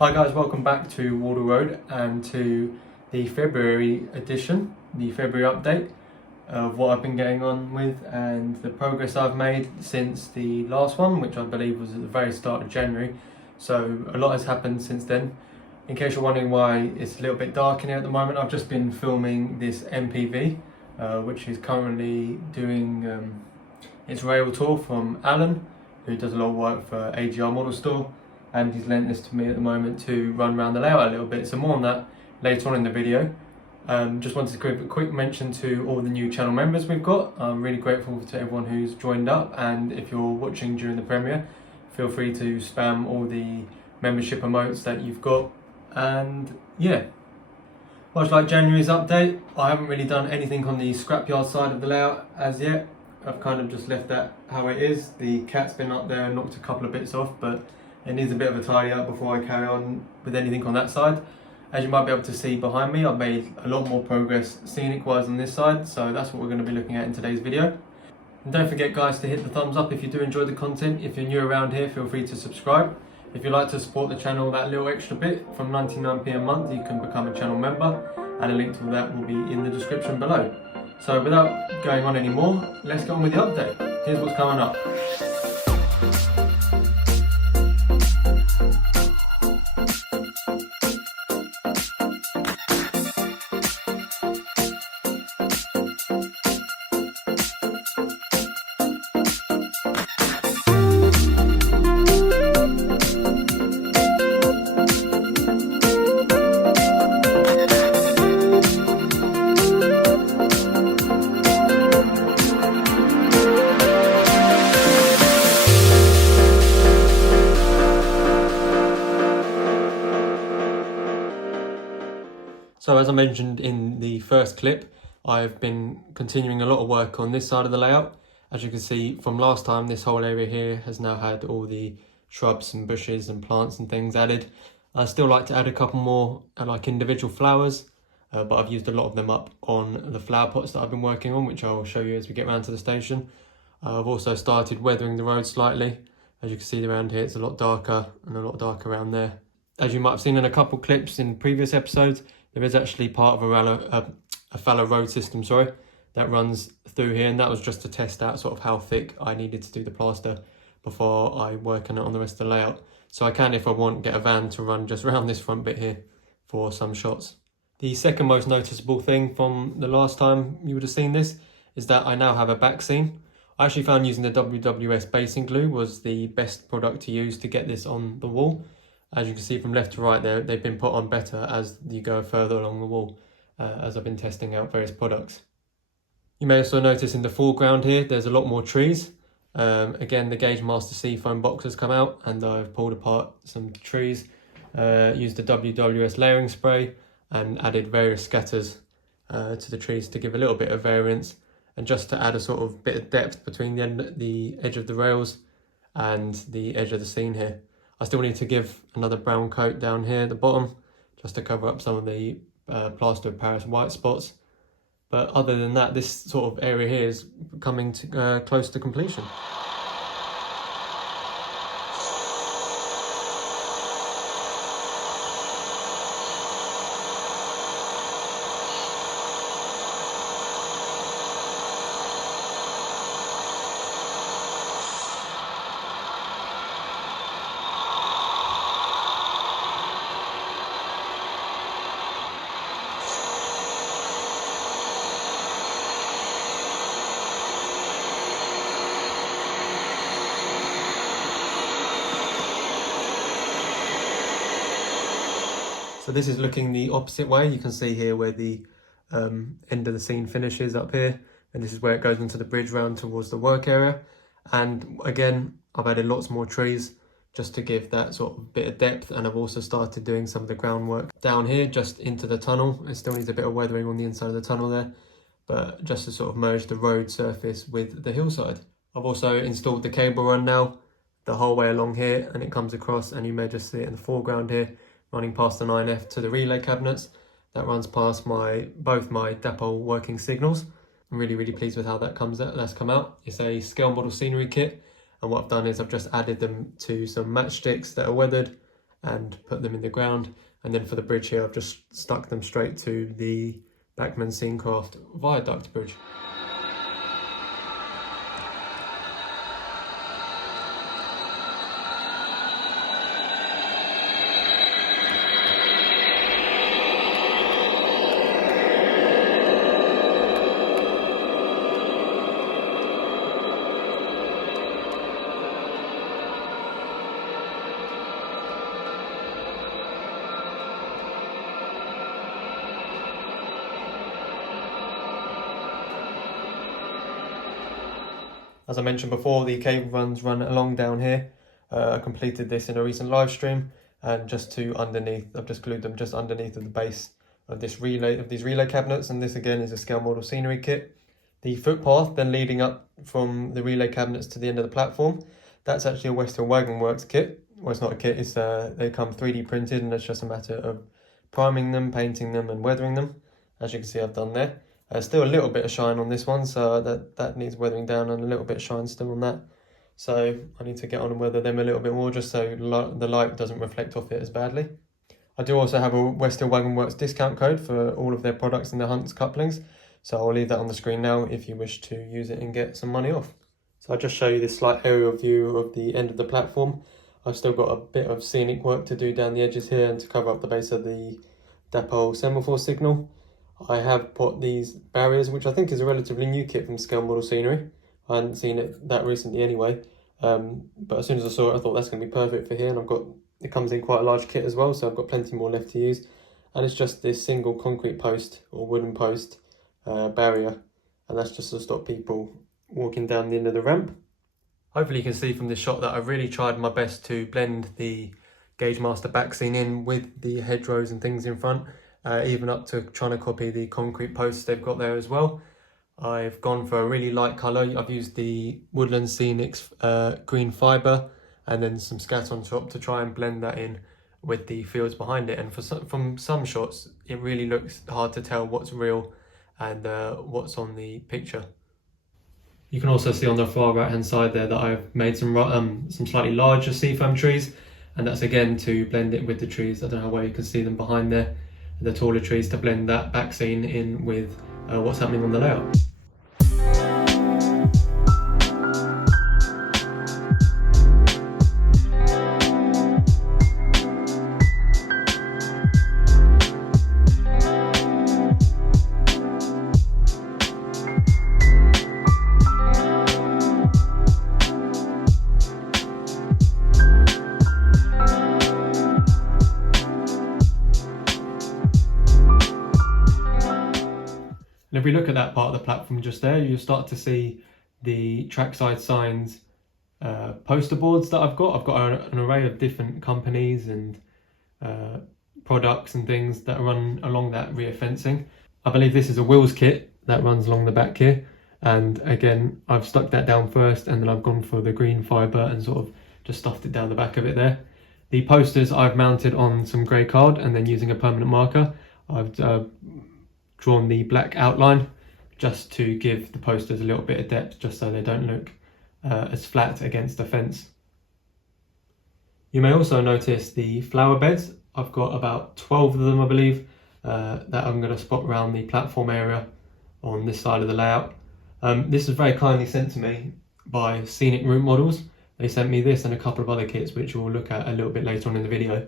Hi guys, welcome back to Wardle Road and to the February edition, the February update of what I've been getting on with and the progress I've made since the last one, which I believe was at the very start of January. So a lot has happened since then. In case you're wondering why it's a little bit dark in here at the moment, I've just been filming this MPV, which is currently doing its rail tour from Alan, who does a lot of work for AGR Model Store. And he's lent this to me at the moment to run around the layout a little bit. So more on that later on in the video. Just wanted to give a quick mention to all the new channel members we've got. I'm really grateful to everyone who's joined up, and if you're watching during the premiere, feel free to spam all the membership emotes that you've got. And yeah, much like January's update, I haven't really done anything on the scrapyard side of the layout as yet. I've kind of just left that how it is. The cat's been up there and knocked a couple of bits off, but it needs a bit of a tidy up before I carry on with anything on that side. As you might be able to see behind me, I've made a lot more progress scenic wise on this side, so that's what we're going to be looking at in today's video. And don't forget guys to hit the thumbs up if you do enjoy the content. If you're new around here, feel free to subscribe. If you'd like to support the channel that little extra bit, from 99p a month you can become a channel member, and a link to that will be in the description below. So without going on anymore, let's get on with the update. Here's what's coming up. So as I mentioned in the first clip, I've been continuing a lot of work on this side of the layout. As you can see from last time, this whole area here has now had all the shrubs and bushes and plants and things added. I still like to add a couple more like individual flowers, but I've used a lot of them up on the flower pots that I've been working on, which I'll show you as we get around to the station. I've also started weathering the road slightly. As you can see around here, it's a lot darker and a lot darker around there. As you might have seen in a couple clips in previous episodes, there is actually part of a fallow road system, that runs through here, and that was just to test out sort of how thick I needed to do the plaster before I work on it on the rest of the layout. So I can, if I want, get a van to run just around this front bit here for some shots. The second most noticeable thing from the last time you would have seen this is that I now have a back seam. I actually found using the WWS basing glue was the best product to use to get this on the wall. As you can see from left to right there, they've been put on better as you go further along the wall, as I've been testing out various products. You may also notice in the foreground here, there's a lot more trees. Again, the Gauge Master Seafoam box has come out and I've pulled apart some trees, used the WWS layering spray and added various scatters to the trees to give a little bit of variance and just to add a sort of bit of depth between the edge of the rails and the edge of the scene here. I still need to give another brown coat down here at the bottom, just to cover up some of the plaster of Paris white spots. But other than that, this sort of area here is coming to, close to completion. So this is looking the opposite way. You can see here where the end of the scene finishes up here, and this is where it goes into the bridge round towards the work area. And again, I've added lots more trees just to give that sort of bit of depth, and I've also started doing some of the groundwork down here just into the tunnel. It still needs a bit of weathering on the inside of the tunnel there, but just to sort of merge the road surface with the hillside. I've also installed the cable run now the whole way along here, and it comes across, and you may just see it in the foreground here, running past the 9F to the relay cabinets. That runs past both my depot working signals. I'm really pleased with how that's come out. It's a scale model scenery kit, and what I've done is I've just added them to some matchsticks that are weathered and put them in the ground. And then for the bridge here, I've just stuck them straight to the Bachmann Scenecraft viaduct bridge. As I mentioned before, the cable runs run along down here. I completed this in a recent live stream, and just to underneath, I've just glued them just underneath of the base of these relay cabinets, and this again is a scale model scenery kit. The footpath then leading up from the relay cabinets to the end of the platform, that's actually a Western Wagon Works kit. Well, it's not a kit, it's they come 3D printed, and it's just a matter of priming them, painting them and weathering them. As you can see, I've done there. Still a little bit of shine on this one, so that needs weathering down, and a little bit of shine still on that. So I need to get on and weather them a little bit more, just so the light doesn't reflect off it as badly. I do also have a Western Wagon Works discount code for all of their products in the Hunts couplings, so I'll leave that on the screen now if you wish to use it and get some money off. So I'll just show you this slight aerial view of the end of the platform. I've still got a bit of scenic work to do down the edges here and to cover up the base of the depot semaphore signal. I have put these barriers, which I think is a relatively new kit from Scale Model Scenery. I hadn't seen it that recently anyway, but as soon as I saw it, I thought that's going to be perfect for here. And it comes in quite a large kit as well, so I've got plenty more left to use. And it's just this single concrete post or wooden post barrier, and that's just to stop people walking down the end of the ramp. Hopefully you can see from this shot that I've really tried my best to blend the Gauge Master back scene in with the hedgerows and things in front. Even up to trying to copy the concrete posts they've got there as well. I've gone for a really light colour. I've used the Woodland Scenic's green fibre and then some scat on top to try and blend that in with the fields behind it. And from some shots, it really looks hard to tell what's real and what's on the picture. You can also see on the far right hand side there that I've made some slightly larger seafoam trees, and that's again to blend it with the trees. I don't know how well you can see them behind there. The taller trees to blend that back scene in with what's happening on the layout. And if we look at that part of the platform just there, you'll start to see the trackside signs poster boards that I've got. I've got an array of different companies and products and things that run along that rear fencing. I believe this is a Wills kit that runs along the back here. And again, I've stuck that down first, and then I've gone for the green fibre and sort of just stuffed it down the back of it there. The posters I've mounted on some grey card, and then using a permanent marker I've drawn the black outline just to give the posters a little bit of depth, just so they don't look as flat against the fence. You may also notice the flower beds. I've got about 12 of them, I believe, that I'm going to spot around the platform area on this side of the layout. This is very kindly sent to me by Scenic Route Models. They sent me this and a couple of other kits, which we'll look at a little bit later on in the video.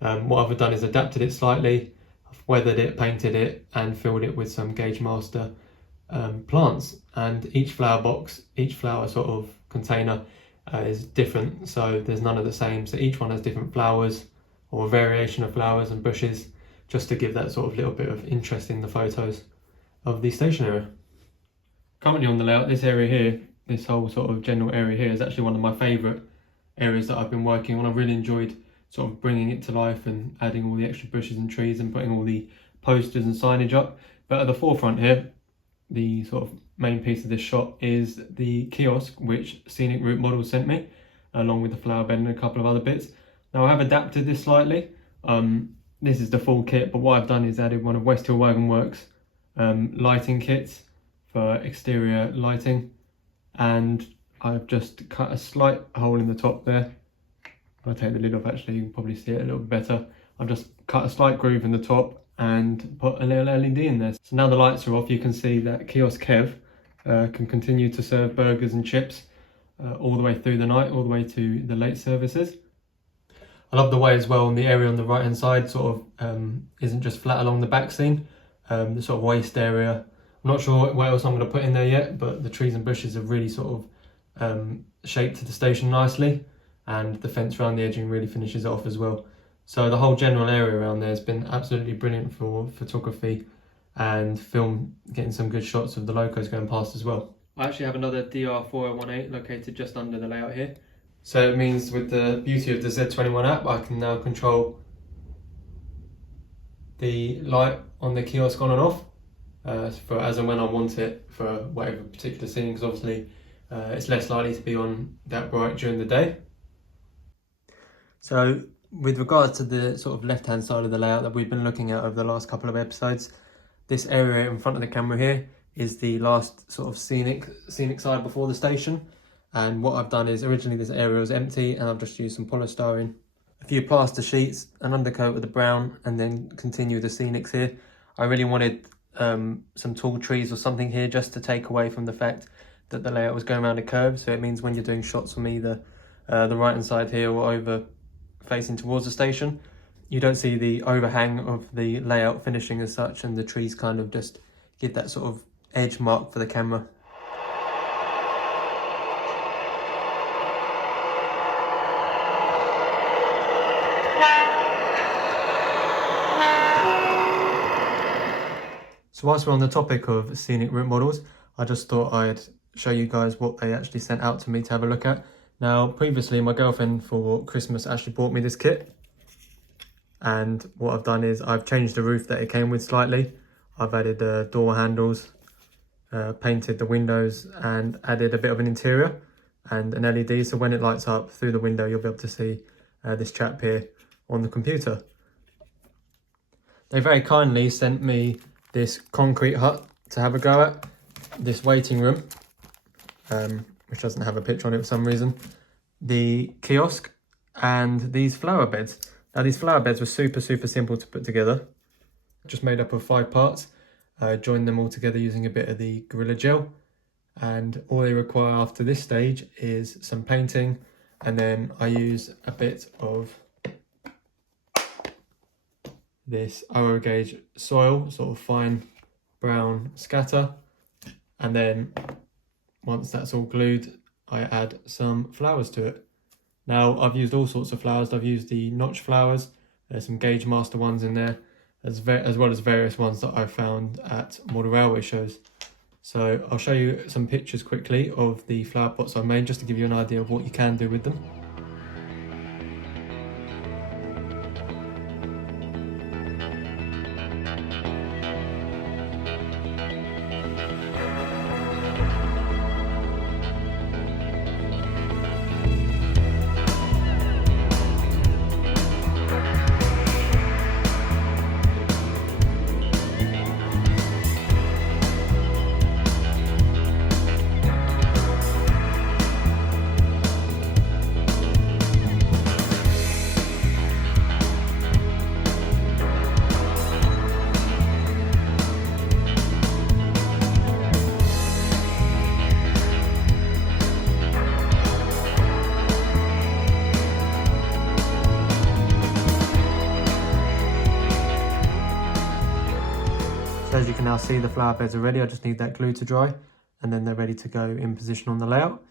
What I've done is adapted it slightly, I've weathered it, painted it, and filled it with some Gauge Master plants. And each flower box, each flower sort of container is different, so there's none of the same. So each one has different flowers or a variation of flowers and bushes, just to give that sort of little bit of interest in the photos of the station area. Currently on the layout, this area here, this whole sort of general area here, is actually one of my favourite areas that I've been working on. I've really enjoyed sort of bringing it to life and adding all the extra bushes and trees and putting all the posters and signage up. But at the forefront here, the sort of main piece of this shot is the kiosk which Scenic Route Models sent me, along with the flower bed and a couple of other bits. Now I have adapted this slightly. This is the full kit, but what I've done is added one of West Hill Wagon Works lighting kits for exterior lighting, and I've just cut a slight hole in the top there. If I take the lid off, actually you can probably see it a little bit better. I've just cut a slight groove in the top and put a little LED in there. So now the lights are off, you can see that Kiosk Kev can continue to serve burgers and chips all the way through the night, all the way to the late services. I love the way as well, the area on the right hand side sort of isn't just flat along the back scene. The sort of waste area, I'm not sure what else I'm going to put in there yet, but the trees and bushes have really sort of shaped to the station nicely, and the fence around the edging really finishes it off as well. So the whole general area around there has been absolutely brilliant for photography and film, getting some good shots of the locos going past as well. I actually have another DR4018 located just under the layout here. So it means with the beauty of the Z21 app, I can now control the light on the kiosk on and off for as and when I want it for whatever particular scene, because obviously it's less likely to be on that bright during the day. So with regards to the sort of left hand side of the layout that we've been looking at over the last couple of episodes, this area in front of the camera here is the last sort of scenic side before the station. And what I've done is, originally this area was empty and I've just used some polystyrene, a few plaster sheets, an undercoat of the brown, and then continue the scenics here. I really wanted some tall trees or something here just to take away from the fact that the layout was going around a curve. So it means when you're doing shots from either the right hand side here or over facing towards the station, you don't see the overhang of the layout finishing as such, and the trees kind of just give that sort of edge mark for the camera. So whilst we're on the topic of Scenic Route Models, I just thought I'd show you guys what they actually sent out to me to have a look at. Now, previously my girlfriend for Christmas actually bought me this kit, and what I've done is I've changed the roof that it came with slightly. I've added door handles, painted the windows, and added a bit of an interior and an LED, so when it lights up through the window you'll be able to see this chap here on the computer. They very kindly sent me this concrete hut to have a go at, this waiting room, which doesn't have a picture on it for some reason, the kiosk, and these flower beds. Now these flower beds were super simple to put together, just made up of 5 parts. Joined them all together using a bit of the Gorilla Gel, and all they require after this stage is some painting, and then I use a bit of this Arrow Gauge soil, sort of fine brown scatter, and then once that's all glued I add some flowers to it. Now I've used all sorts of flowers. I've used the notch flowers, there's some Gauge Master ones in there, as well as various ones that I've found at model railway shows. So I'll show you some pictures quickly of the flower pots I've made, just to give you an idea of what you can do with them. as you can now see, the flower beds are ready. I just need that glue to dry and then they're ready to go in position on the layout.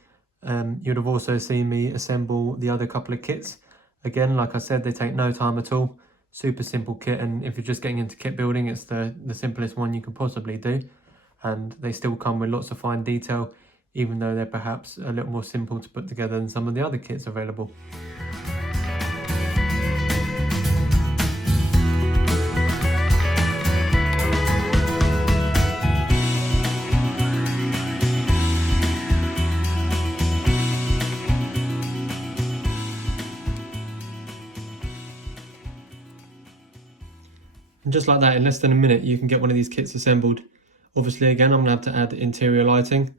You'd have also seen me assemble the other couple of kits. Again, like I said, they take no time at all. Super simple kit, and if you're just getting into kit building, it's the simplest one you could possibly do. And they still come with lots of fine detail, even though they're perhaps a little more simple to put together than some of the other kits available. And just like that, in less than a minute, you can get one of these kits assembled. Obviously, again, I'm going to have to add interior lighting,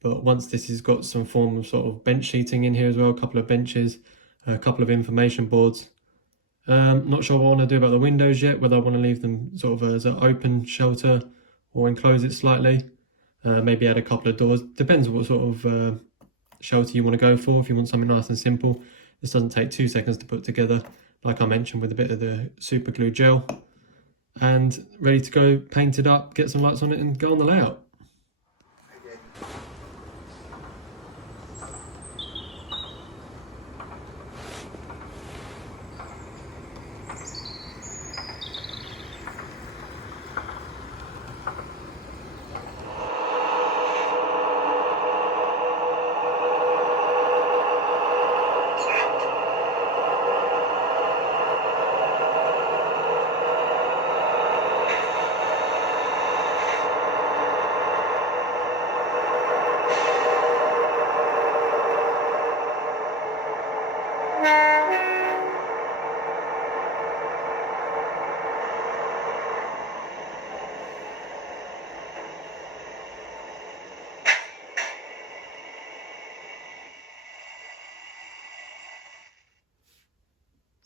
but once this has got some form of sort of bench seating in here as well, a couple of benches, a couple of information boards. Not sure what I want to do about the windows yet, whether I want to leave them sort of as an open shelter or enclose it slightly. Maybe add a couple of doors. Depends what sort of shelter you want to go for. If you want something nice and simple, this doesn't take 2 seconds to put together, like I mentioned, with a bit of the super glue gel. And ready to go, painted up, get some lights on it and go on the layout.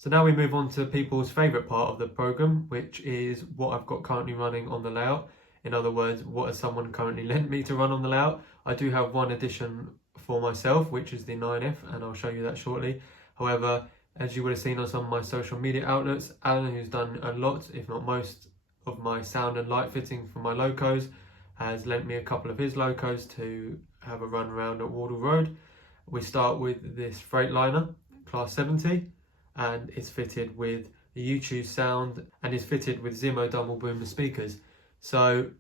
So now we move on to people's favourite part of the programme, which is what I've got currently running on the layout. In other words, what has someone currently lent me to run on the layout. I do have one addition for myself, which is the 9F, and I'll show you that shortly. However, as you would have seen on some of my social media outlets, Alan, who's done a lot, if not most, of my sound and light fitting for my locos, has lent me a couple of his locos to have a run around at Wardle Road. We start with this Freightliner, Class 70. And it's fitted with the U2 sound and is fitted with Zimmo double boomer speakers. So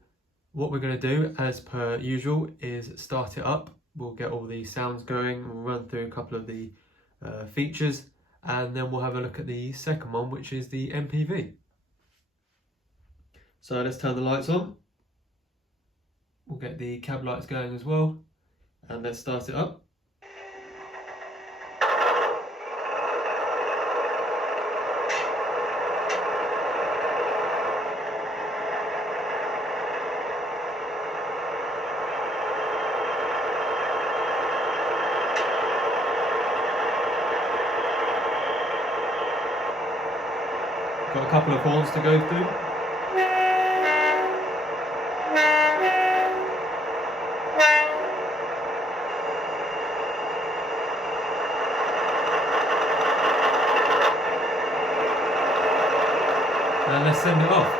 what we're going to do, as per usual, is start it up. We'll get all the sounds going, we'll run through a couple of the features, and then we'll have a look at the second one, which is the MPV. So let's turn the lights on. We'll get the cab lights going as well, and let's start it up. Got a couple of horns to go through. And let's send it off.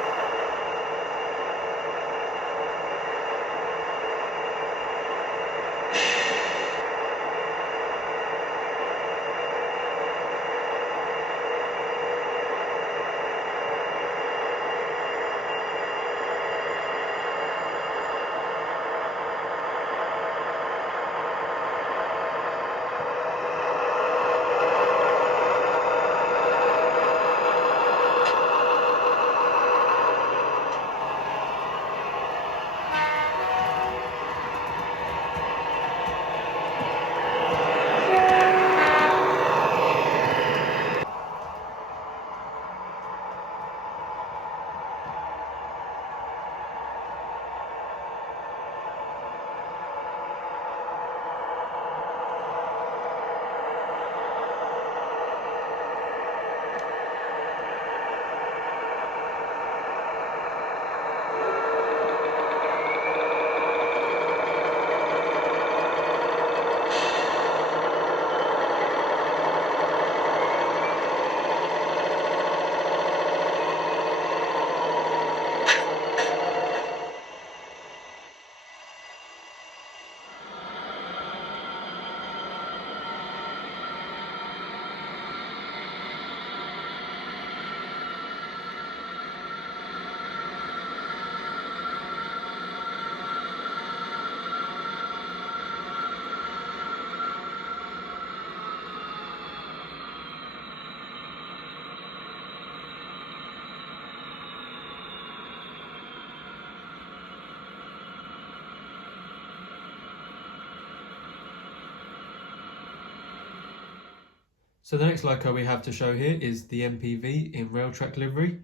So the next loco we have to show here is the MPV in rail track livery.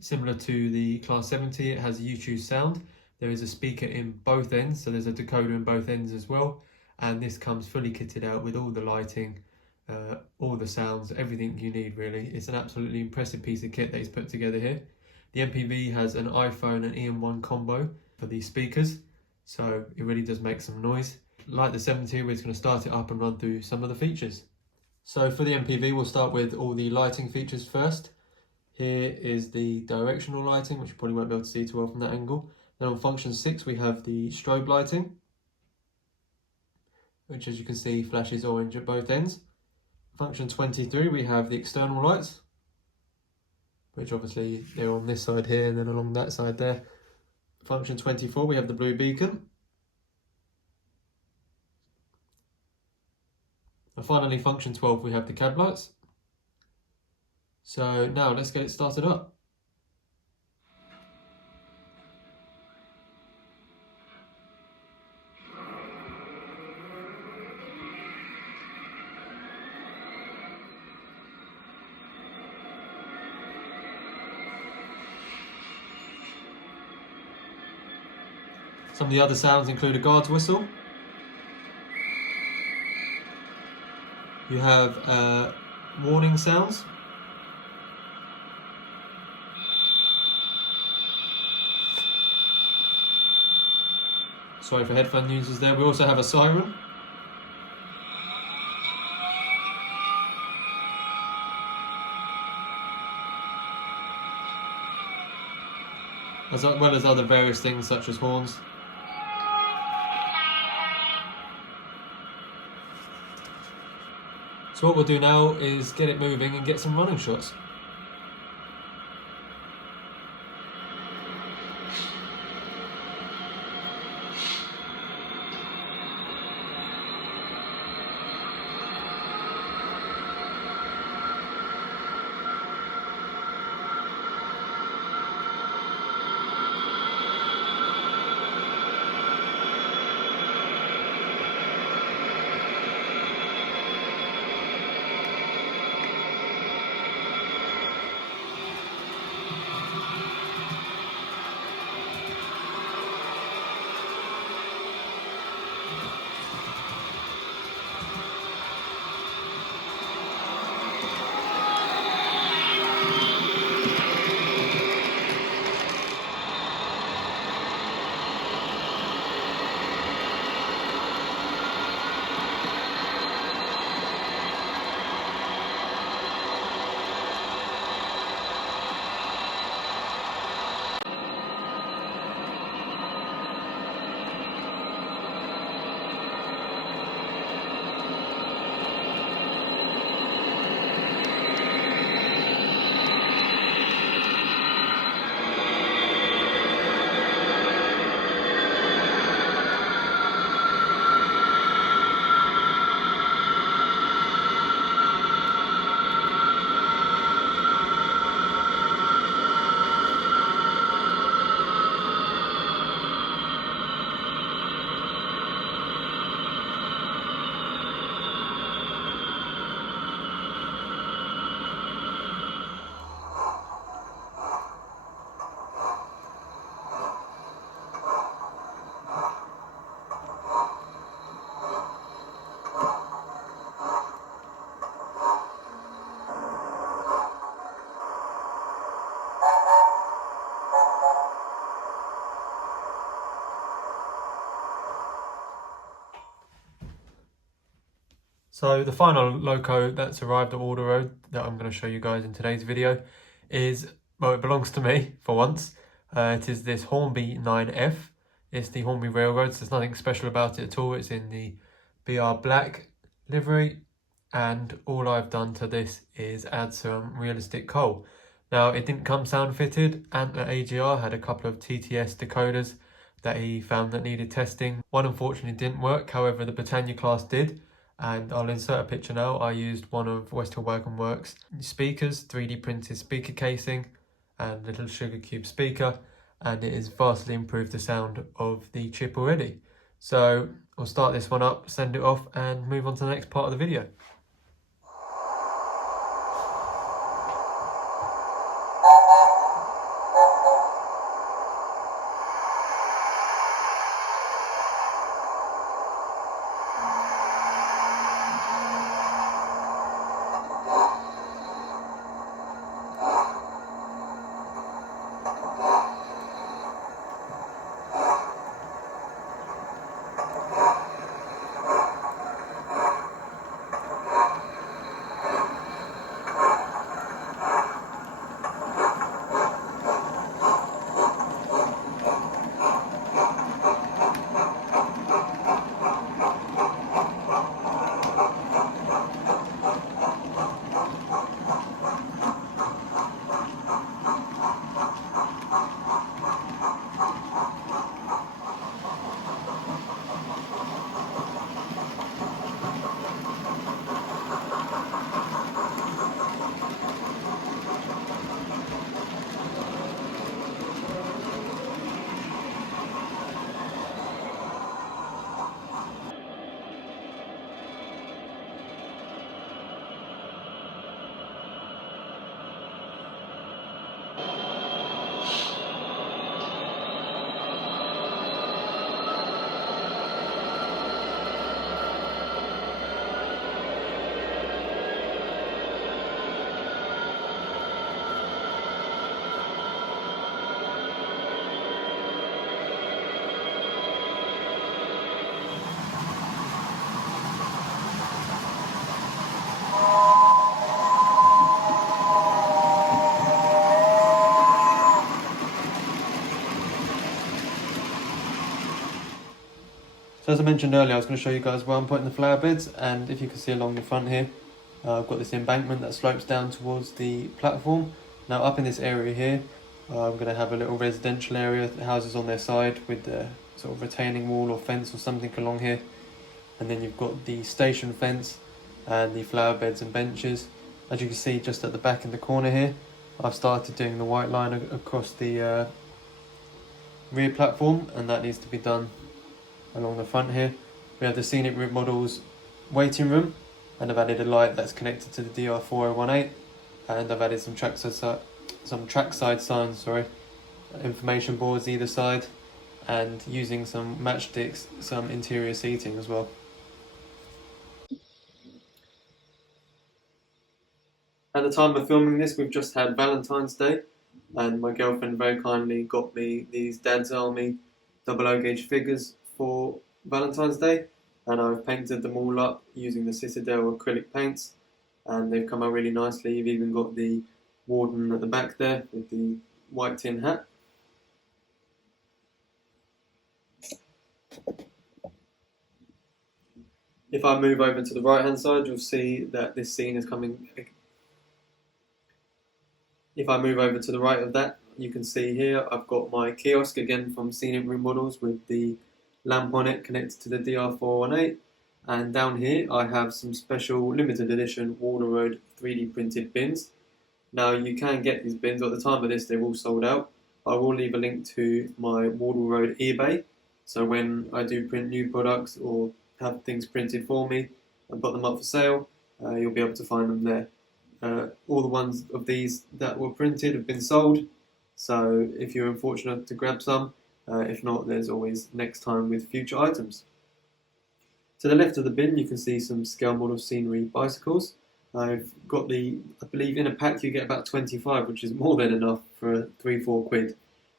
Similar to the Class 70, it has a U-Choose sound. There is a speaker in both ends, so there's a decoder in both ends as well. And this comes fully kitted out with all the lighting, all the sounds, everything you need really. It's an absolutely impressive piece of kit that he's put together here. The MPV has an iPhone and EM1 combo for the speakers, so it really does make some noise. Like the 70, we're just going to start it up and run through some of the features. So for the MPV, we'll start with all the lighting features first. Here is the directional lighting, which you probably won't be able to see too well from that angle. Then on function 6, we have the strobe lighting, which as you can see flashes orange at both ends. Function 23, we have the external lights, which obviously they're on this side here and then along that side there. Function 24, we have the blue beacon. And finally, function 12, we have the cab lights. So now let's get it started up. Some of the other sounds include a guard's whistle. You have warning sounds. Sorry for headphone users there. We also have a siren. As well as other various things such as horns. So what we'll do now is get it moving and get some running shots. So the final loco that's arrived at Wardle Road that I'm going to show you guys in today's video is, well, it belongs to me for once. It is this Hornby 9F. It's the Hornby Railroad, so there's nothing special about it at all. It's in the BR Black livery, and all I've done to this is add some realistic coal. Now, it didn't come sound fitted, and the AGR had a couple of TTS decoders that he found that needed testing. One unfortunately didn't work, however the Britannia class did. And I'll insert a picture now. I used one of Westhill Wagon Works speakers, 3D printed speaker casing and little sugar cube speaker, and it has vastly improved the sound of the chip already. So I'll start this one up, send it off and move on to the next part of the video. So as I mentioned earlier, I was going to show you guys where I'm putting the flower beds, and if you can see along the front here, I've got this embankment that slopes down towards the platform. Now up in this area here, I'm going to have a little residential area, the houses on their side with the sort of retaining wall or fence or something along here. And then you've got the station fence and the flower beds and benches. As you can see just at the back in the corner here, I've started doing the white line across the rear platform, and that needs to be done along the front here. We have the Scenic Route Models waiting room, and I've added a light that's connected to the DR4018, and I've added some trackside signs, information boards either side, and using some matchsticks, some interior seating as well. At the time of filming this, we've just had Valentine's Day, and my girlfriend very kindly got me these Dad's Army 00 gauge figures for Valentine's Day, and I've painted them all up using the Citadel acrylic paints, and they've come out really nicely. You've even got the warden at the back there with the white tin hat. If I move over to the right hand side, you'll see that this scene is coming. If I move over to the right of that, you can see here I've got my kiosk again from Scenic Route Models with the lamp on it connected to the DR418, and down here I have some special limited edition Wardle Road 3D printed bins. Now you can get these bins, at the time of this they're all sold out. I will leave a link to my Wardle Road eBay, so when I do print new products or have things printed for me and put them up for sale, you'll be able to find them there. All the ones of these that were printed have been sold, so if you're unfortunate to grab some, if not, there's always next time with future items. To the left of the bin you can see some scale model scenery bicycles. I've got I believe in a pack you get about 25, which is more than enough for 3-4 quid,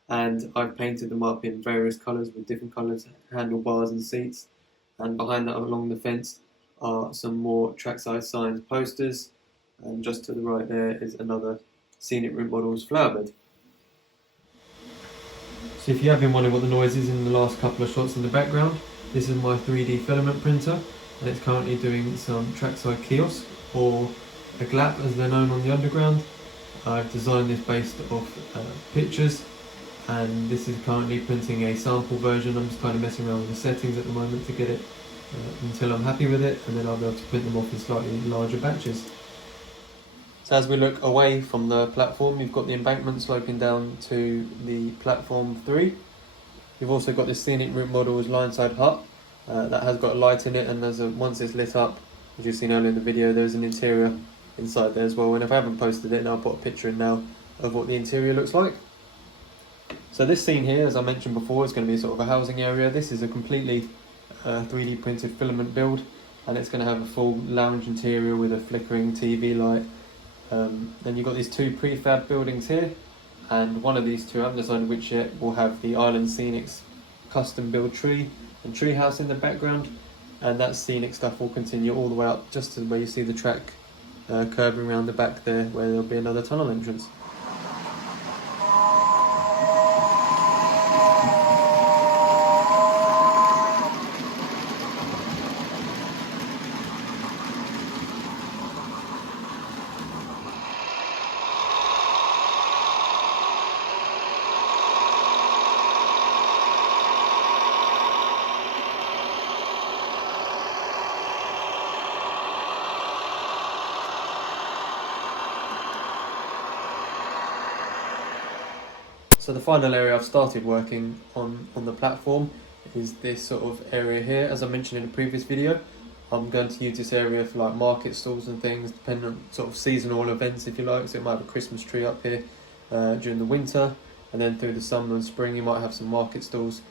and I've painted them up in various colours with different colours, handlebars and seats, and behind that along the fence are some more trackside signs posters, and just to the right there is another Scenic Route Models flower bed. So if you have been wondering what the noise is in the last couple of shots in the background, this is my 3D filament printer, and it's currently doing some trackside kiosk, or a GLAP as they're known on the underground. I've designed this based off pictures, and this is currently printing a sample version. I'm just kind of messing around with the settings at the moment to get it until I'm happy with it, and then I'll be able to print them off in slightly larger batches. So as we look away from the platform, you've got the embankment sloping down to the platform 3. You've also got this Scenic Route Models line-side hut that has got a light in it, and once it's lit up, as you've seen earlier in the video, there's an interior inside there as well. And if I haven't posted it, and I'll put a picture in now, of what the interior looks like. So this scene here, as I mentioned before, is going to be sort of a housing area. This is a completely 3D printed filament build, and it's going to have a full lounge interior with a flickering TV light. Then you've got these two prefab buildings here, and one of these two, I haven't decided which yet, will have the Island Scenic's custom build tree and tree house in the background, and that Scenic stuff will continue all the way up just to where you see the track curving around the back there, where there'll be another tunnel entrance. So the final area I've started working on the platform is this sort of area here. As I mentioned in a previous video, I'm going to use this area for like market stalls and things, depending on sort of seasonal events, if you like. So it might have a Christmas tree up here during the winter, and then through the summer and spring you might have some market stalls.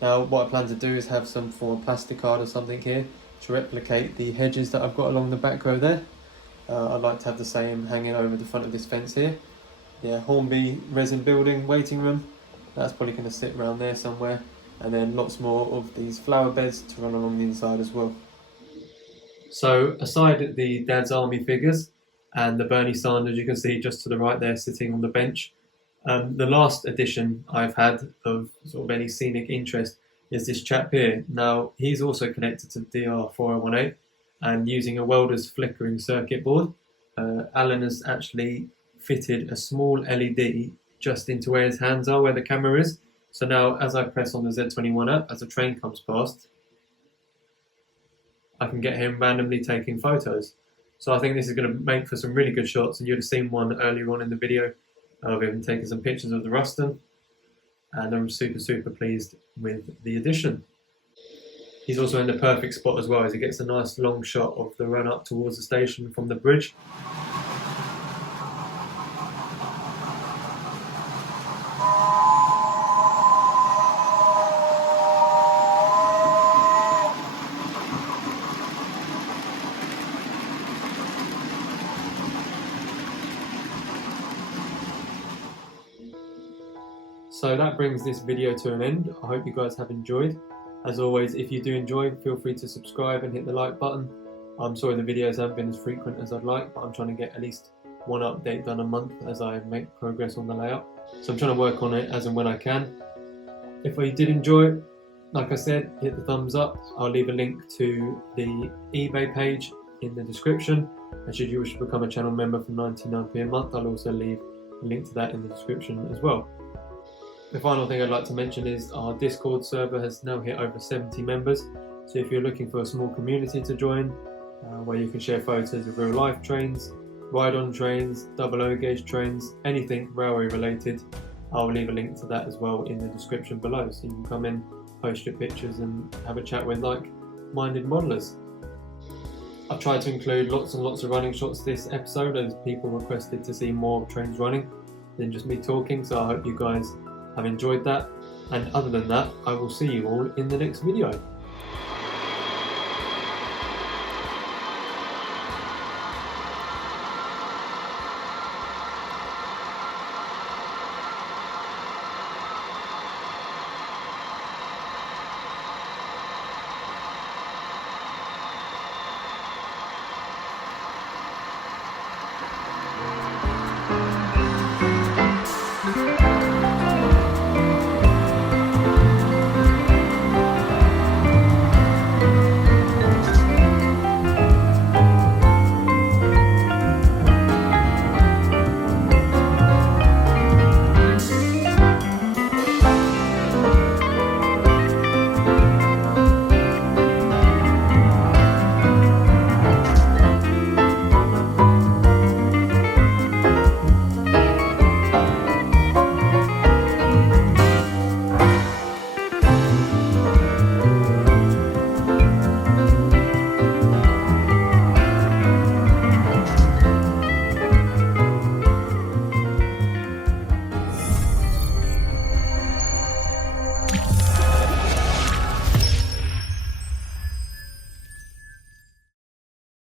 Now what I plan to do is have some form of plastic card or something here to replicate the hedges that I've got along the back row there. I'd like to have the same hanging over the front of this fence here. Yeah, Hornby resin building waiting room, that's probably going to sit around there somewhere, and then lots more of these flower beds to run along the inside as well. So aside the Dad's Army figures and the Bernie Sanders you can see just to the right there sitting on the bench, the last addition I've had of sort of any scenic interest is this chap here. Now he's also connected to DR4018 and using a welder's flickering circuit board. Alan has actually fitted a small LED just into where his hands are, where the camera is. So now as I press on the Z21 app, as a train comes past, I can get him randomly taking photos. So I think this is going to make for some really good shots, and you'd have seen one earlier on in the video of him taking some pictures of the Ruston, and I'm super pleased with the addition. He's also in the perfect spot as well, as he gets a nice long shot of the run up towards the station from the bridge. So that brings this video to an end. I hope you guys have enjoyed. As always, if you do enjoy, feel free to subscribe and hit the like button. I'm sorry the videos haven't been as frequent as I'd like, but I'm trying to get at least one update done a month as I make progress on the layout. So I'm trying to work on it as and when I can. If you did enjoy, like I said, hit the thumbs up. I'll leave a link to the eBay page in the description. And should you wish to become a channel member for 99p a month, I'll also leave a link to that in the description as well. The final thing I'd like to mention is our Discord server has now hit over 70 members. So if you're looking for a small community to join, where you can share photos of real life trains, ride-on trains, double O gauge trains, anything railway related, I'll leave a link to that as well in the description below. So you can come in, post your pictures and have a chat with like-minded modelers. I've tried to include lots and lots of running shots this episode, as people requested to see more trains running than just me talking, so I hope you guys have enjoyed that, and other than that, I will see you all in the next video.